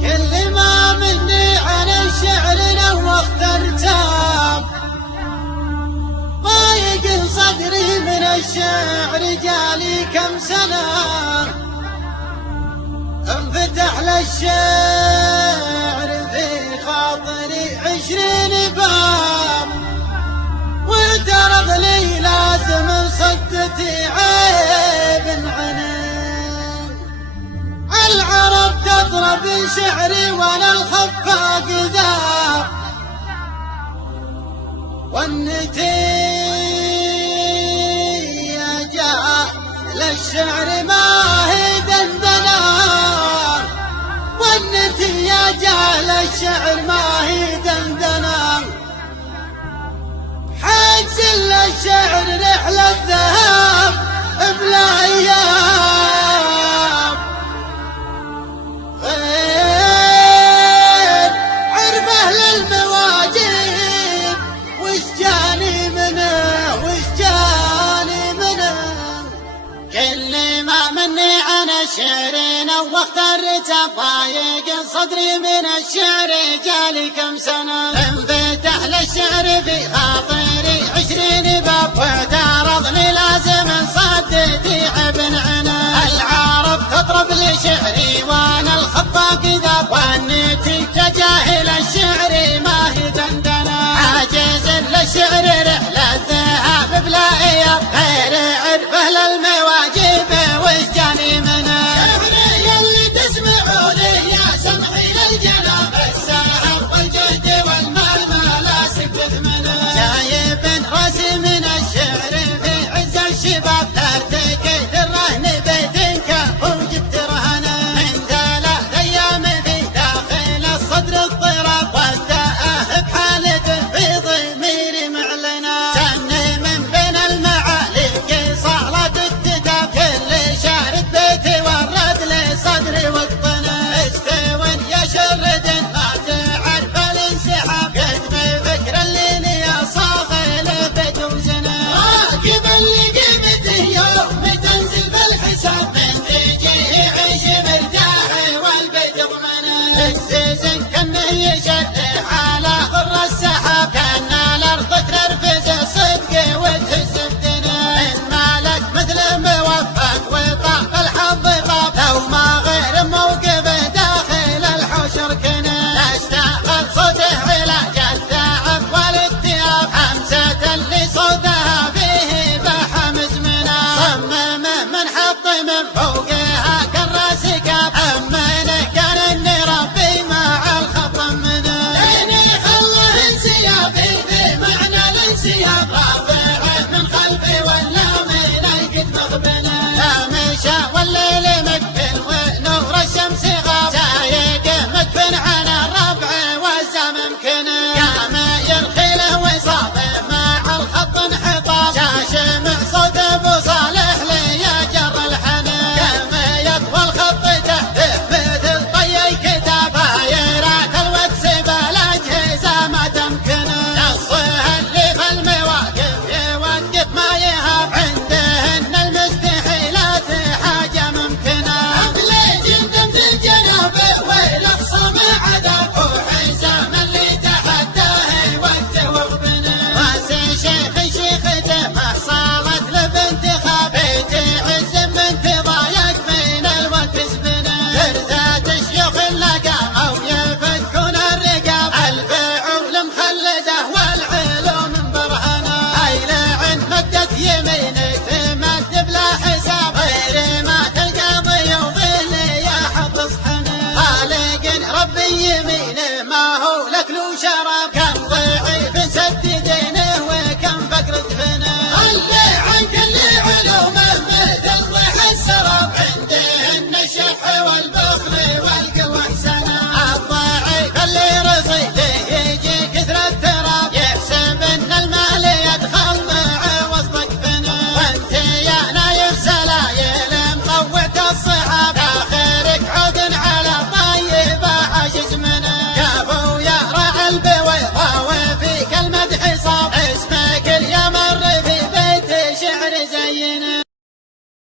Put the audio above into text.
كل ما مني عن الشعر لو اخترتم ضايق صدري من الشعر جالي كم سنة انفتح للشعر في خاطري 20 باب واعترض لي لازم صدتي عيب عنان العرب تضرب شعري وانا الخفاق ذاب والنتيجة للشعر ما هي دندنة والنتيجة للشعر ما هي دندنة حاج للشعر رحلة ذهب بلا أيام غير عرفه للمواجب وش جاني منه كل ما مني عن الشعر نوخت الرتب ضايق صدري من الشعر جالي كم سنة انفتح للشعر في خاطري 20 باب واعترض لي لازم صدتي ابن عنا العرب تضرب لشعري وانا الخفاق ذاب والنتيجة جاهل الشعر ما هي دندنة عاجز للشعر رحلة ذهب بلا اياب